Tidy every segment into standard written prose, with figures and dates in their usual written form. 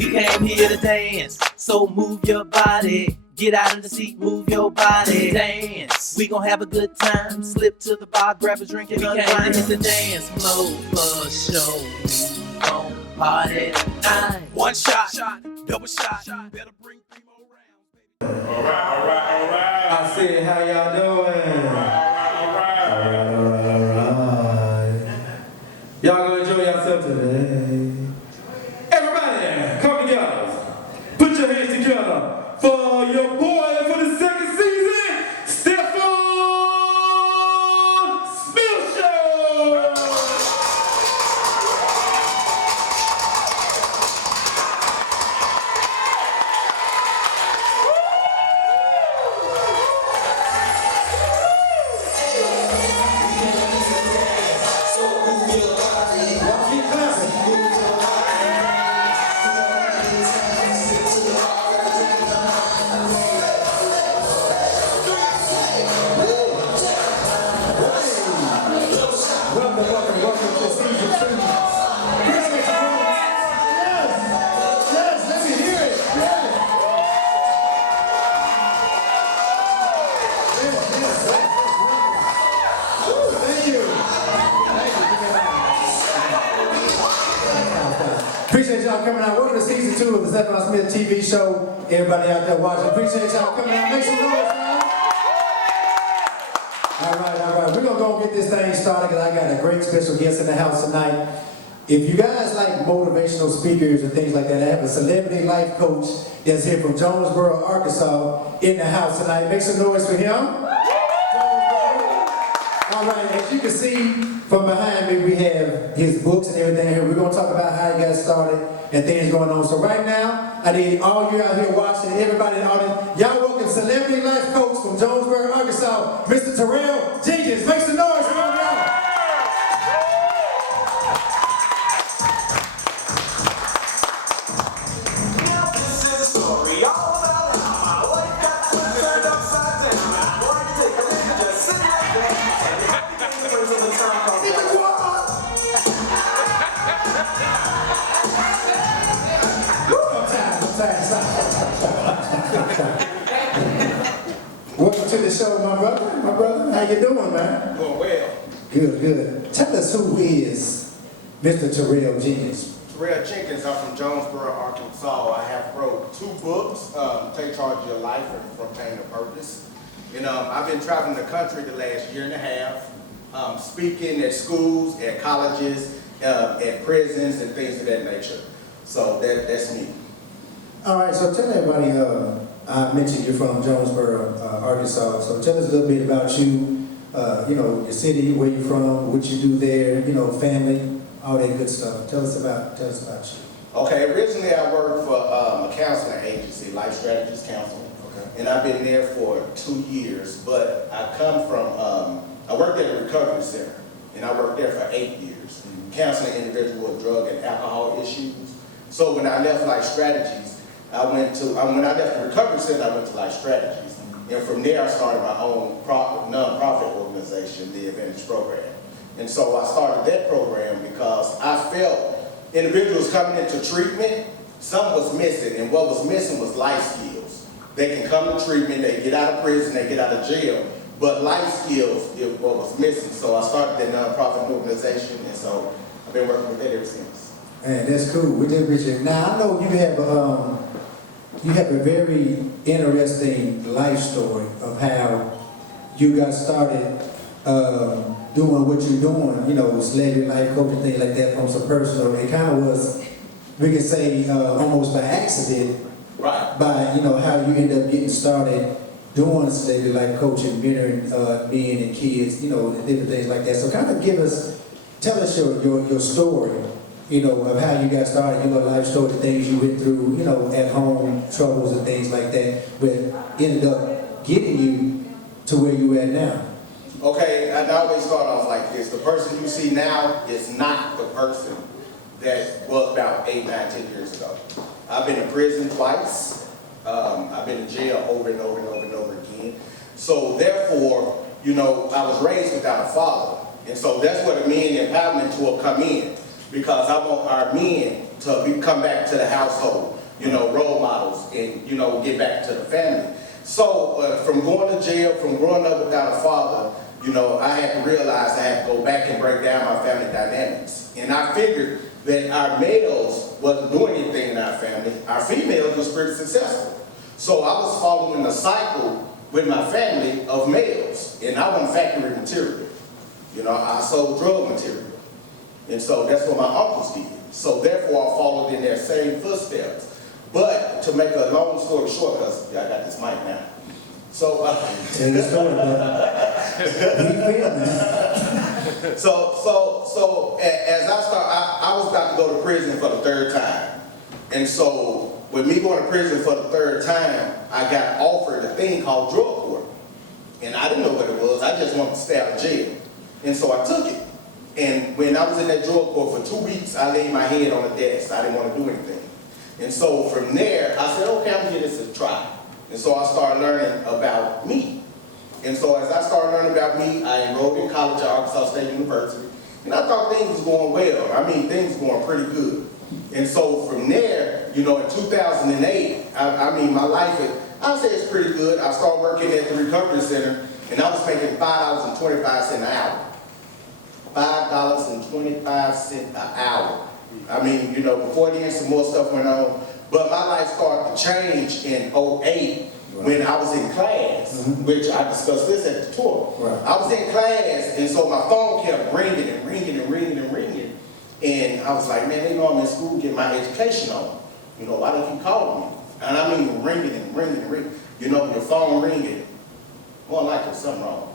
We came here to dance, so move your body. Get out of the seat, move your body. Dance, we gon' have a good time. Slip to the bar, grab a drink and unwind. We came to hit the dance mode for show. We gon' party tonight. One shot, double shot. Better bring 3 more rounds. All right. I said, how y'all doing? Alright. Y'all gonna enjoy yourself today. Everybody, come together. Put your hands together for your boy for the second season, Stephon Show. Welcome to season 2. Yes, let me hear it. Thank you. Appreciate y'all coming out. Welcome to season 2 of the Stephon Smith TV show. Everybody out there watching, appreciate y'all coming out. Make some noise, man. All right. We're going to go and get this thing started because I got a great special guest in the house tonight. If you guys like motivational speakers and things like that, I have a celebrity life coach that's here from Jonesboro, Arkansas in the house tonight. Make some noise for him. All right, as you can see from behind me, we have his books and everything here. We're going to talk about how he got started and things going on. So right now, I need all you out here watching, everybody in the audience, y'all welcome celebrity life coach from Jonesboro, Arkansas, Mr. Terrell Jenkins. Make some noise for him, y'all. Welcome to the show, my brother. How you doing, man? Doing well. Good. Tell us who is Mr. Terrell Jenkins. Terrell Jenkins, I'm from Jonesboro, Arkansas. I have wrote 2 books, Take Charge of Your Life and From Pain to Purpose. And I've been traveling the country the last year and a half, speaking at schools, at colleges, at prisons and things of that nature. So that's me. All right, so tell everybody, I mentioned you're from Jonesboro, Arkansas, so tell us a little bit about you, your city, where you're from, what you do there, family, all that good stuff. Tell us about you. Okay, originally I worked for a counseling agency, Life Strategies Counseling. Okay. And I've been there for 2 years, but I come from, I worked at a recovery center, and I worked there for 8 years, counseling individuals with drug and alcohol issues. So when I left Life Strategies, when I left the recovery center, I went to Life Strategies. And from there, I started my own non-profit organization, the Advantage Program. And so I started that program because I felt individuals coming into treatment, something was missing. And what was missing was life skills. They can come to treatment, they get out of prison, they get out of jail, but life skills is what was missing. So I started that non-profit organization, and so I've been working with that ever since. Man, that's cool. We did appreciate it. Now, I know you have a very interesting life story of how you got started doing what you're doing, celebrity life coaching, things like that, from some personal. It kind of was, we could say, almost by accident, right? By how you end up getting started doing celebrity life coaching, mentoring men and kids, and different things like that. So kind of tell us your story. Of how you got started, life story, the things you went through, at home, troubles and things like that, but ended up getting you to where you at now. Okay, I always start off like this. The person you see now is not the person that was about 8, 9, 10 years ago. I've been in prison twice. I've been in jail over and over again. So therefore, I was raised without a father. And so that's where the men empowerment tool come in. Because I want our men come back to the household, role models, and, get back to the family. So from going to jail, from growing up without a father, I had to realize I had to go back and break down my family dynamics. And I figured that our males wasn't doing anything in our family. Our females was pretty successful. So I was following the cycle with my family of males. And I wasn't factory material. I sold drug material. And so that's what my uncles did. So therefore I followed in their same footsteps. But to make a long story short, because I got this mic now. So, Tell the story, so as I start, I was about to go to prison for the third time. And so with me going to prison for the third time, I got offered a thing called drug court. And I didn't know what it was. I just wanted to stay out of jail. And so I took it. And when I was in that drug court for 2 weeks, I laid my head on the desk. I didn't want to do anything. And so from there, I said, okay, I'm going to give this a try. And so I started learning about me. And so as I started learning about me, I enrolled in college at Arkansas State University. And I thought things was going well. I mean, things were going pretty good. And so from there, in 2008, I mean, my life, I would say it's pretty good. I started working at the recovery center, and I was making $5.25 an hour. $5.25 an hour. I mean, before then some more stuff went on. But my life started to change in 2008 when I was in class, which I discussed this at the tour. Right. I was in class, and so my phone kept ringing and ringing and ringing and ringing. And I was like, man, they know I'm in school getting my education on. Why they keep calling me? And I mean ringing and ringing and ringing. Your phone ringing. Well, like there's something wrong.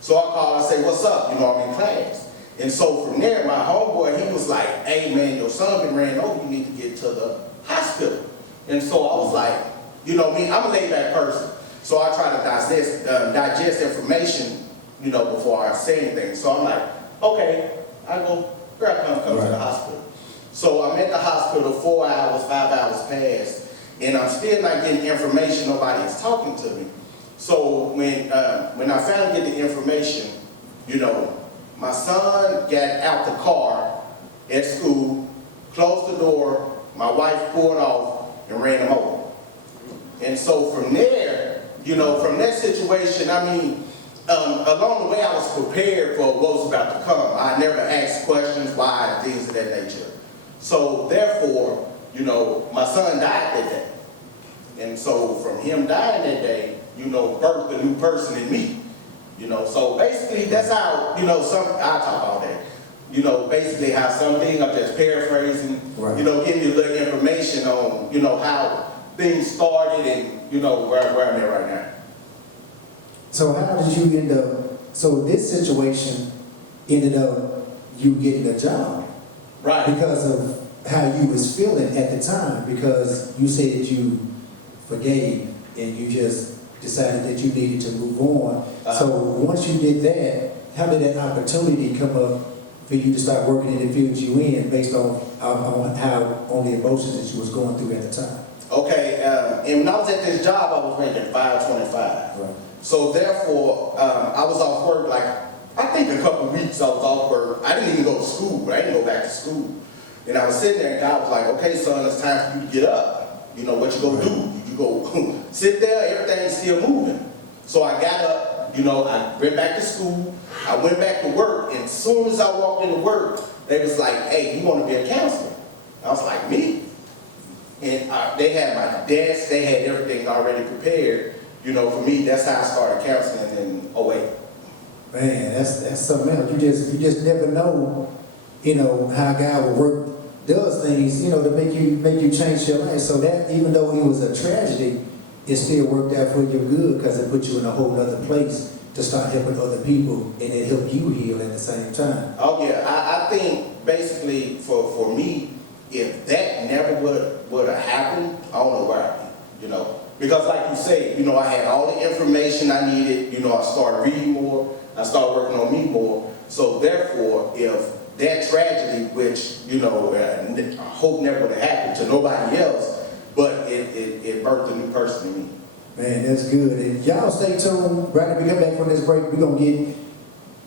So I called, I say, what's up? I'm in class. And so from there, my homeboy, he was like, hey man, your son been ran over, you need to get to the hospital. And so I was like, me, I'm a laid back person. So I try to digest information, before I say anything. So I'm like, okay, I go, grab come to the hospital. So I'm at the hospital, 4 hours, 5 hours passed, and I'm still not getting information, nobody is talking to me. So when I finally get the information, my son got out the car at school, closed the door, my wife pulled off and ran him over. And so from there, from that situation, I mean, along the way I was prepared for what was about to come. I never asked questions, why, things of that nature. So therefore, my son died that day. And so from him dying that day, birthed a new person in me. So basically that's how, I talk all that. Basically how some things, I'm just paraphrasing, right. Giving you a little information on, how things started and, where I'm at right now. So how did you end up, so this situation ended up you getting a job? Right. Because of how you was feeling at the time, because you said you forgave and you just decided that you needed to move on. So once you did that, how did that opportunity come up for you to start working in the field you in based on the emotions that you was going through at the time? Okay, and when I was at this job, I was making $5.25. Right. So therefore, I was off work like, I think a couple weeks I was off work. I didn't even go to school. I didn't go back to school. And I was sitting there and God was like, okay, son, it's time for you to get up. What you gonna do? You go sit there, everything's still moving. So I got up, I went back to school. I went back to work. And as soon as I walked into work, they was like, hey, you wanna be a counselor? I was like, me? And they had my desk, they had everything already prepared. For me, that's how I started counseling in 08. Man, that's something else. You just never know, how God will work, does things, to make you change your life. So that even though it was a tragedy, it still worked out for your good because it put you in a whole other place to start helping other people and it helped you heal at the same time. Oh yeah, I think basically for me, if that never would have happened, I don't know where I'd be, Because like you say, I had all the information I needed, I started reading more, I started working on me more. So therefore, if that tragedy, which, I hope never would have happened to nobody else, but it birthed a new person in me. Man, that's good. And y'all stay tuned. Right when we come back from this break, we're going to get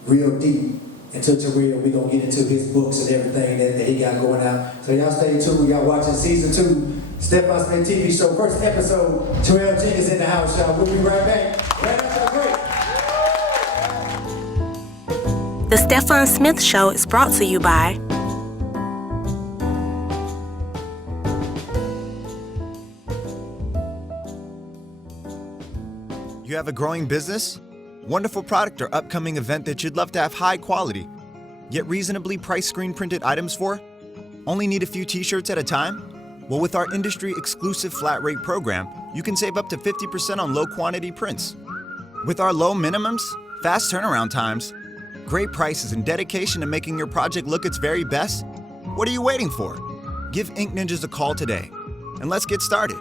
real deep into Terrell. We're going to get into his books and everything that he got going out. So y'all stay tuned. Y'all watching season 2, Stephon Smith TV show. First episode, Terrell Jenkins in the house, y'all. We'll be right back. Right after the break. The Stephon Smith Show is brought to you by You have a growing business? Wonderful product or upcoming event that you'd love to have high quality, yet reasonably priced screen printed items for? Only need a few t-shirts at a time? Well, with our industry exclusive flat rate program, you can save up to 50% on low quantity prints. With our low minimums, fast turnaround times, great prices, and dedication to making your project look its very best, what are you waiting for? Give Ink Ninjas a call today, and let's get started.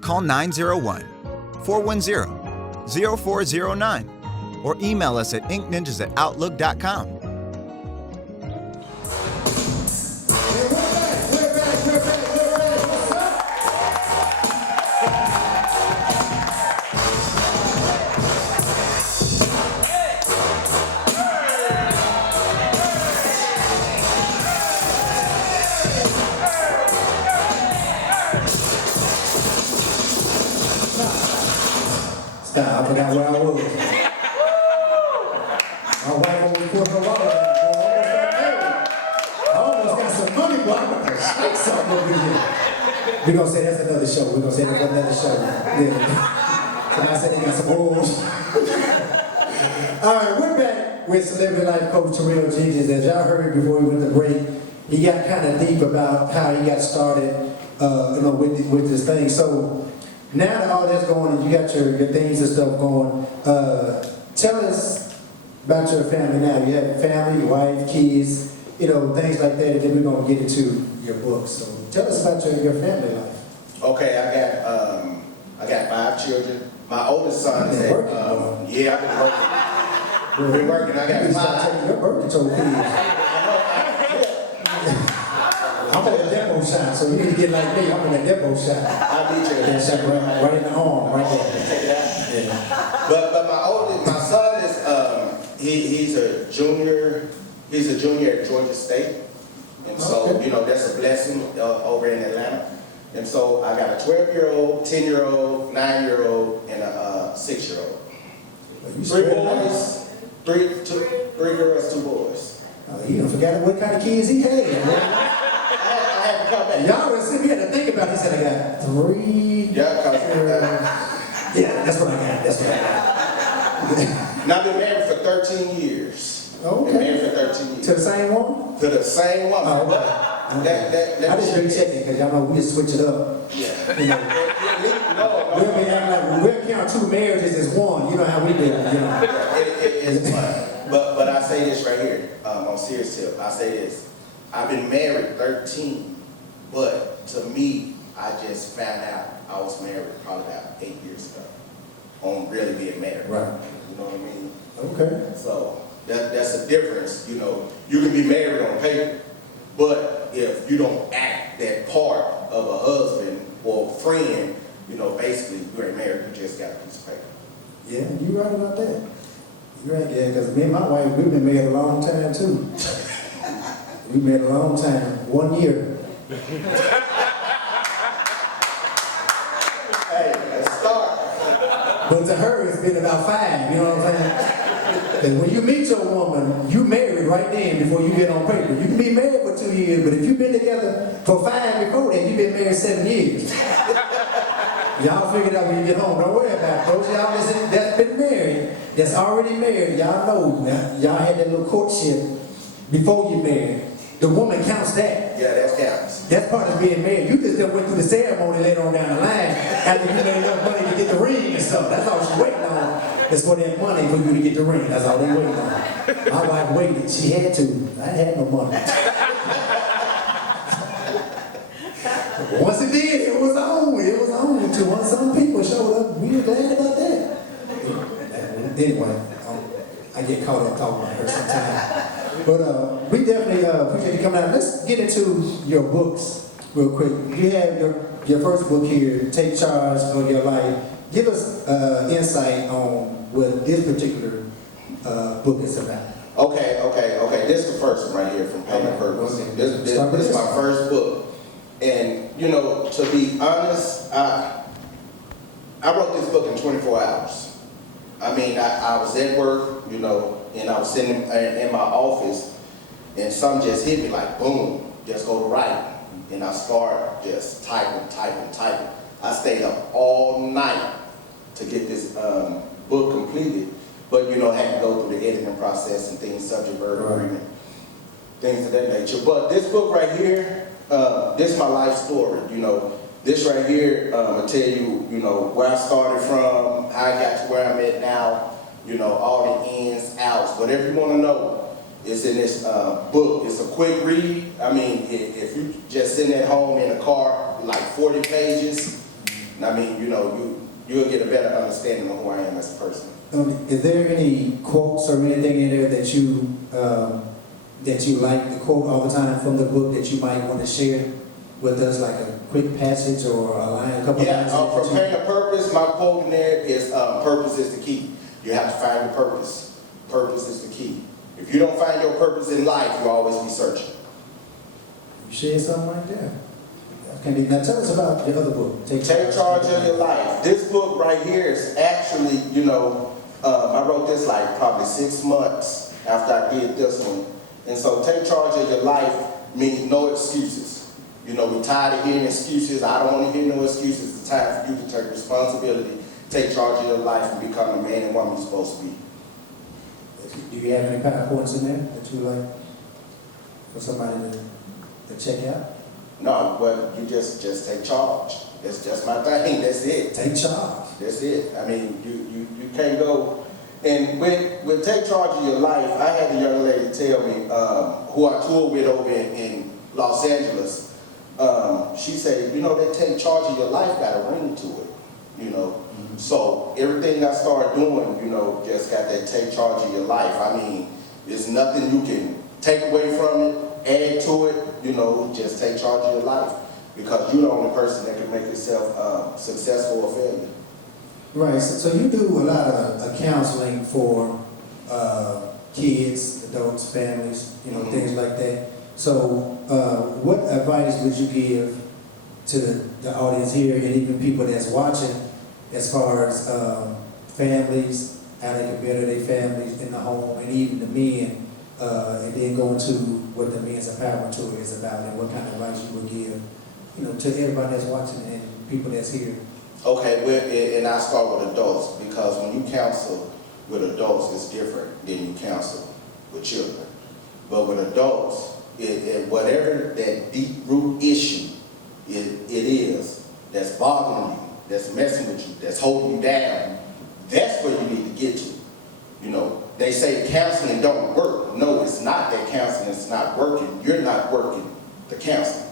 Call 901-410-0409 or email us at inkninjas@outlook.com. I forgot where I was. My wife almost put her wallet in. I almost got some money, boy. I'm about to shake something over here. We're going to say that's another show. We're going to say that's another show. Yeah. So I said they got some oils. All right, we're back with Celebrity Life Coach Terrell Jenkins. As y'all heard before we went to break, he got kind of deep about how he got started with this thing. So now that all that's going and you got your things and stuff going, tell us about your family now. You have family, your wife, kids, things like that, and then we're going to get into your book. So tell us about your family life. Okay, I got 5 children. My oldest son is I've been working. We've been working. I got 5. Your birth control kids. I'm on a demo shot, so you need to get like me. I'm on a demo shot. I'll beat you. That shot right in the arm, right there. Take it out. Yeah. But my son is he's a junior. He's a junior at Georgia State, and so Okay. that's a blessing over in Atlanta. And so I got a 12-year-old, 10-year-old, 9-year-old, and a 6-year-old. 3 boys, 3 girls, 2 boys. You done forgot what kind of kids he had. Man. I had to come back. Y'all was sitting here to think about it. He said, I got 3. Yeah, Yeah, that's what I got. That's what I got. and I've been married for 13 years. Okay. Been married for 13 years. To the same one? To the same woman. Oh, But okay. that I just been checking because y'all know we'll switch it up. Yeah. We'll be acting like we'll count 2 marriages as one. You know how we do it. It's fun. But I say this right here, on serious tip. I say this. I've been married 13, but to me, I just found out I was married probably about 8 years ago. On really being married. Right. You know what I mean? Okay. So that's the difference. You can be married on paper, but if you don't act that part of a husband or friend, basically you ain't married. You just got a piece of paper. Yeah, you right about that. You right, yeah, because me and my wife, we've been married a long time too. We've been married a long time, 1 year. Hey, let's start. But to her, it's been about 5, you know what I'm saying? Because when you meet your woman, you married right then before you get on paper. You can be married for 2 years, but if you've been together for 5 before that, you've been married 7 years. Y'all figure it out when you get home. Don't worry about it. Those of y'all that's been married, that's already married, y'all know, y'all had that little courtship before you married. The woman counts that. Yeah, that counts. That's part of being married. You just went through the ceremony later on down the line after you made enough money to get the ring and stuff. That's all she's waiting on. It's for that money for you to get the ring. That's all they waiting on. My wife waited. She had to. I had no money. Once it did, it was on. It was on. Once some people showed up, we were glad about that. Anyway, I get caught up talking about her sometimes. But we definitely appreciate you coming out. Let's get into your books real quick. You have your first book here, Take Charge of Your Life. Give us insight on what this particular book is about. Okay. This is the first one right here from Pain and Purpose. Okay. This is my first book. And, you know, to be honest, I wrote this book in 24 hours. I mean, I was at work, you know, and I was sitting in my office, and something just hit me like, boom, just go to writing. And I started just typing. I stayed up all night to get this book completed, but, you know, I had to go through the editing process and things, subject, verb, agreement, things of that nature. But this book right here, this is my life story, you know. This right here will tell you, you know, where I started from, how I got to where I'm at now, you know, all the ins, outs, whatever you want to know is in this book. It's a quick read. I mean, if you just sitting at home in a car, like 40 pages, I mean, you know, you'll get a better understanding of who I am as a person. Is there any quotes or anything in there that you like to quote all the time from the book that you might want to share with us, like a quick passage or a line, a couple lines? For Pain and Purpose, my quote in there is, purpose is the key. You have to find your purpose. Purpose is the key. If you don't find your purpose in life, you'll always be searching. You share something right there. Okay, now tell us about your other book. Take Charge of Your Life. This book right here is actually, you know, I wrote this like probably 6 months after I did this one. And so Take Charge of Your Life means no excuses. You know, we're tired of hearing excuses. I don't want to hear no excuses. It's time for you to take responsibility, take charge of your life, and become the man and woman you're supposed to be. Do you have any PowerPoints in there that you like for somebody to check out? No, well, you just take charge. That's just my thing. That's it. Take charge. That's it. I mean, you can't go. And with Take Charge of Your Life, I had a young lady tell me, who I toured with over in Los Angeles, she said, you know, that Take Charge of Your Life got a ring to it, you know. Mm-hmm. So everything I started doing, you know, just got that Take Charge of Your Life. I mean, there's nothing you can take away from it, add to it, you know, just take charge of your life. Because you're the only person that can make yourself successful or failure. Right, so you do a lot of counseling for kids, adults, families, you know, things like that. So what advice would you give to the audience here and even people that's watching as far as families, how they can better their families in the home, and even the men, and then go into what the Men's Empowerment Tour is about and what kind of advice you would give, you know, to everybody that's watching and people that's here? Okay, well, and I start with adults, because when you counsel with adults, it's different than you counsel with children. But with adults, whatever that deep root issue it is that's bothering you, that's messing with you, that's holding you down, that's where you need to get to. You know, they say counseling don't work. No, it's not that counseling is not working. You're not working the counseling.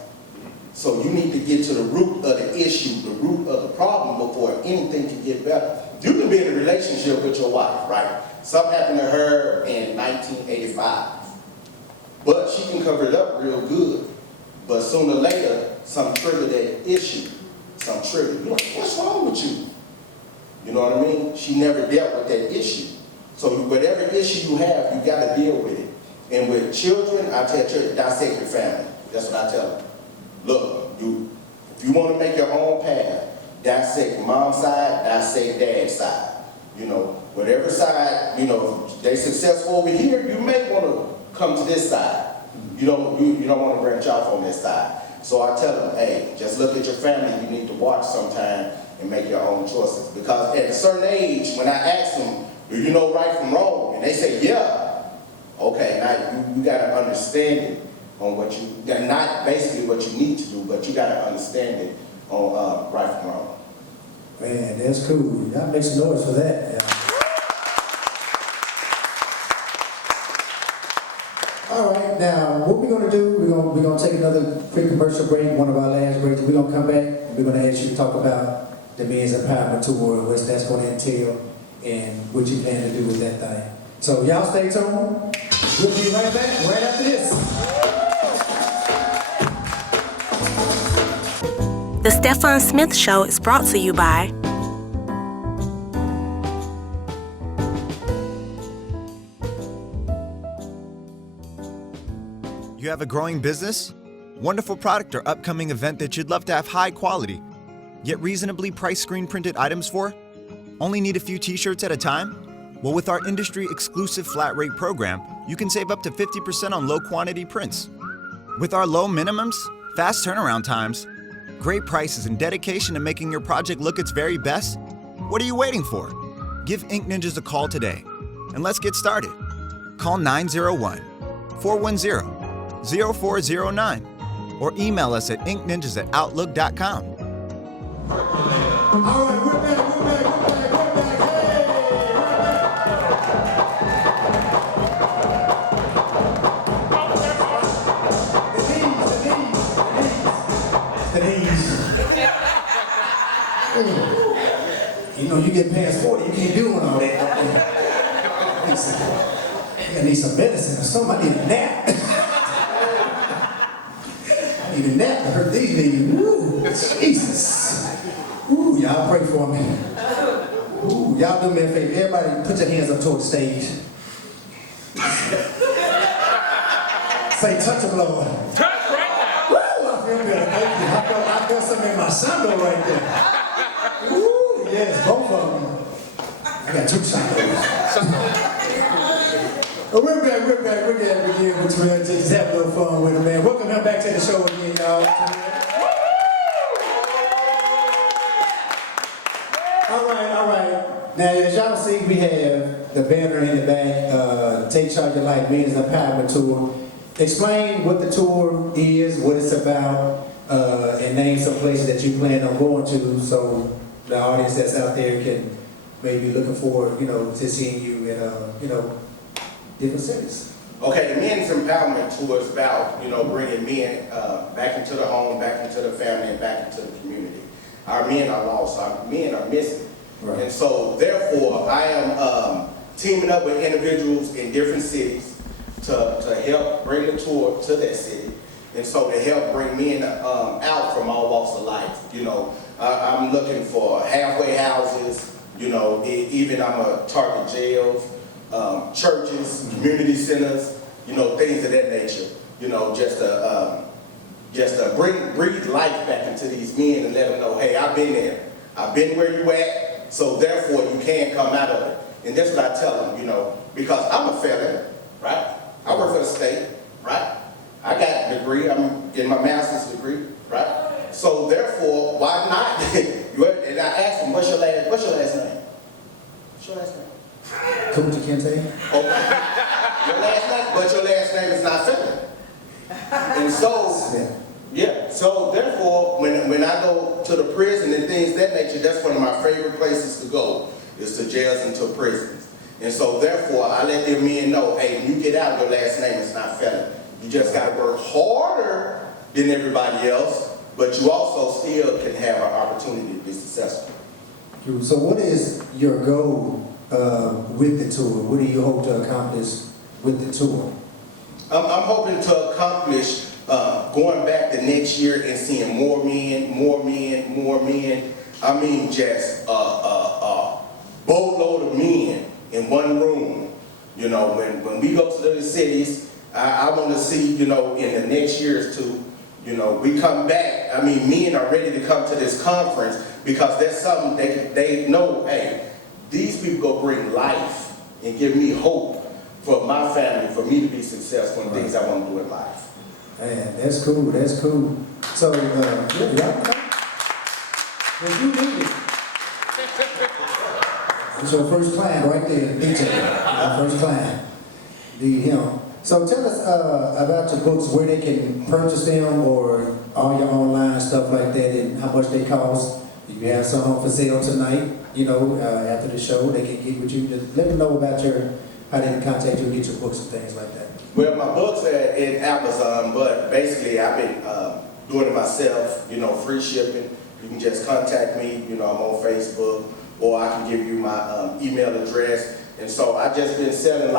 So you need to get to the root of the issue, the root of the problem before anything can get better. You can be in a relationship with your wife, right? Something happened to her in 1985. But she can cover it up real good. But sooner or later, some trigger that issue. Some trigger. You're like, what's wrong with you? You know what I mean? She never dealt with that issue. So whatever issue you have, you got to deal with it. And with children, I tell children, dissect your family. That's what I tell them. Look, if you want to make your own path, dissect mom's side, dissect dad's side. You know, whatever side, you know, if they successful over here, you may want to come to this side. You don't want to branch off on this side. So I tell them, hey, just look at your family. You need to watch sometime and make your own choices. Because at a certain age, when I ask them, do you know right from wrong? And they say, yeah. Okay, now you got to understand it on what not basically what you need to do, but you got to understand it on right from wrong. Man, that's cool. Y'all make some noise for that. Yeah. All right, now what we're gonna do, we're gonna take another quick commercial break, one of our last breaks. We're gonna come back and we're gonna ask you to talk about the Men's Empowerment Tour, what that's gonna entail, and what you plan to do with that thing. So y'all stay tuned. We'll be right back right after this. The Stephon Smith Show is brought to you by You have a growing business, wonderful product, or upcoming event that you'd love to have high quality, yet reasonably priced screen printed items for? Only need a few t-shirts at a time? Well, with our industry-exclusive flat rate program, you can save up to 50% on low-quantity prints. With our low minimums, fast turnaround times, great prices, and dedication to making your project look its very best, what are you waiting for? Give Ink Ninjas a call today, and let's get started. Call 901-410-0409 or email us at inkninjas@outlook.com. All right, we're back. You know, you get past 40, you can't do all that. I need some medicine or something. I need a nap. I need a nap to hurt these knees. Woo, Jesus. Ooh, y'all pray for me. Ooh, y'all do me a favor. Everybody put your hands up toward the stage. Say, touch them, Lord. Touch right now. Woo, I feel good. Thank you. I felt something in my sando right there. Woo, yes, both of them. I got 2 sandos. Well, we're back. We're going to begin with Terrell. Just have a little fun with him, man. Welcome him back to the show again, y'all. All right. Now, as y'all see, we have the banner in the back, Take Charge of Life Men's Empowerment Tour. Explain what the tour is, what it's about, and name some places that you plan on going to so the audience that's out there can maybe be looking forward, to seeing you in, different cities. Okay, the Men's Empowerment Tour is about, bringing men back into the home, back into the family, and back into the community. Our men are lost, our men are missing. Right. And so, therefore, I am teaming up with individuals in different cities to help bring the tour to that city. And so to help bring men out from all walks of life. I'm looking for halfway houses, even I'm a target jails, churches, community centers, things of that nature, just to breathe life back into these men and let them know, hey, I've been there. I've been where you at, so therefore you can come out of it. And that's what I tell them, because I'm a felon, right? I work for the state, right? I got a degree, I'm getting my master's degree, right? So therefore, why not? And I asked them, what's your last name? What's your last name? Kunta Kinte? Oh, your last name, but your last name is not felon. And so, yeah, so therefore, when I go to the prison and things of that nature, that's one of my favorite places to go, is to jails and to prisons. And so therefore, I let them men know, hey, when you get out, your last name is not felon. You just got to work harder than everybody else, but you also still can have an opportunity to be successful. So what is your goal with the tour? What do you hope to accomplish with the tour? I'm hoping to accomplish going back the next year and seeing more men. I mean, just a boatload of men in one room. When we go to the cities, I want to see, in the next year or two, we come back. I mean, men are ready to come to this conference because there's something they know, hey, these people go bring life and give me hope for my family, for me to be successful in things I want to do in life. Man, that's cool. So, if you need it, it's your first client right there, DJ. Our first client. Need him. So tell us about your books, where they can purchase them, or all your online stuff like that, and how much they cost. If you have some on for sale tonight, after the show, they can get with you. Just let them know about how they can contact you and get your books and things like that. Well, my books are in Amazon, but basically I've been doing it myself, free shipping. You can just contact me, I'm on Facebook, or I can give you my email address. And so I've just been selling,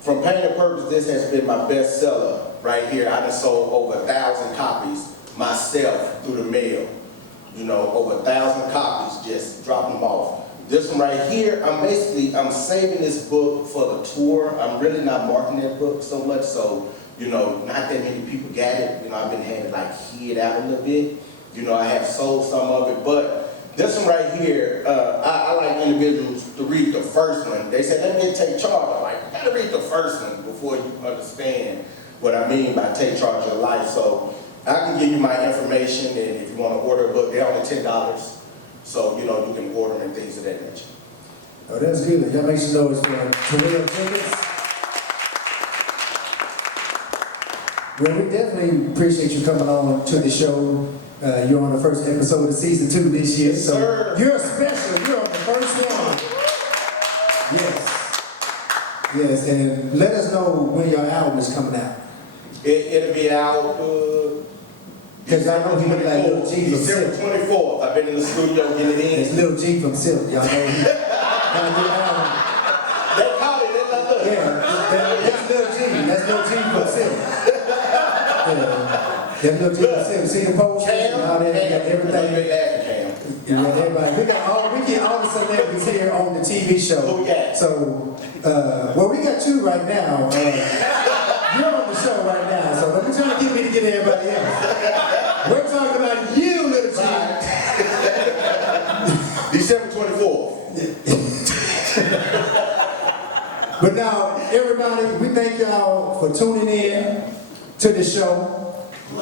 from Pain and Purpose, this has been my best seller right here. I done sold over 1,000 copies myself through the mail. Over 1,000 copies, just dropping them off. This one right here, I'm saving this book for the tour. I'm really not marketing that book so much, so you know, not that many people got it. You know, I've been having it like hid out a little bit. You know, I have sold some of it, but this one right here, I like individuals to read the first one. They said, let me take charge. I'm like, you gotta read the first one before you understand what I mean by take charge of your life. So I can give you my information, and if you want to order a book, they're only $10. So, you know, you can order them and things of that nature. Oh, that's good. Y'all make some noise for Terrell Jenkins. Well, we definitely appreciate you coming on to the show. You're on the first episode of season 2 this year, Yes, so sir. you're special. You're on the first one. Yes, and let us know when your album is coming out. It'll be out Because I know he look like Lil G from December Silk. 24th. I've been in the studio getting it It's in. Lil G from Silk. Y'all know he got a new album. They call it, they look. Yeah, that's Lil G. That's Lil G from Silk. That's Lil G from Silk. See the post? Cam, All that, you got everything. Cam. You got everybody. We get all the celebrities here on the TV show. Who we got? So, well, we got you right now. You're on the show right now, so let me try to get me to get everybody else. We're talking about you, Little G. December 24th. But now, everybody, we thank y'all for tuning in to the show.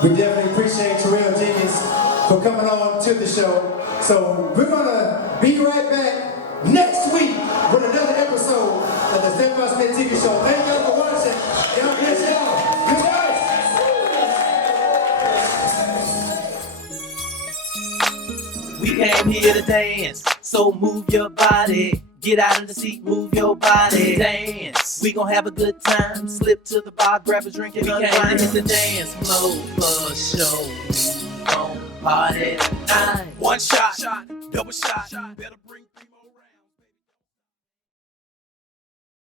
We definitely appreciate Terrell Jenkins for coming on to the show. So we're gonna be right back next week with another episode of the Stephon Smith TV show. Thank y'all for watching. God bless y'all. Good night. We came here to dance, so move your body. Get out of the seat, move your body. Dance, we gon' have a good time. Slip to the bar, grab a drink and unwind. Hit the dance mode for show. We gon' party tonight. One shot, double shot, better bring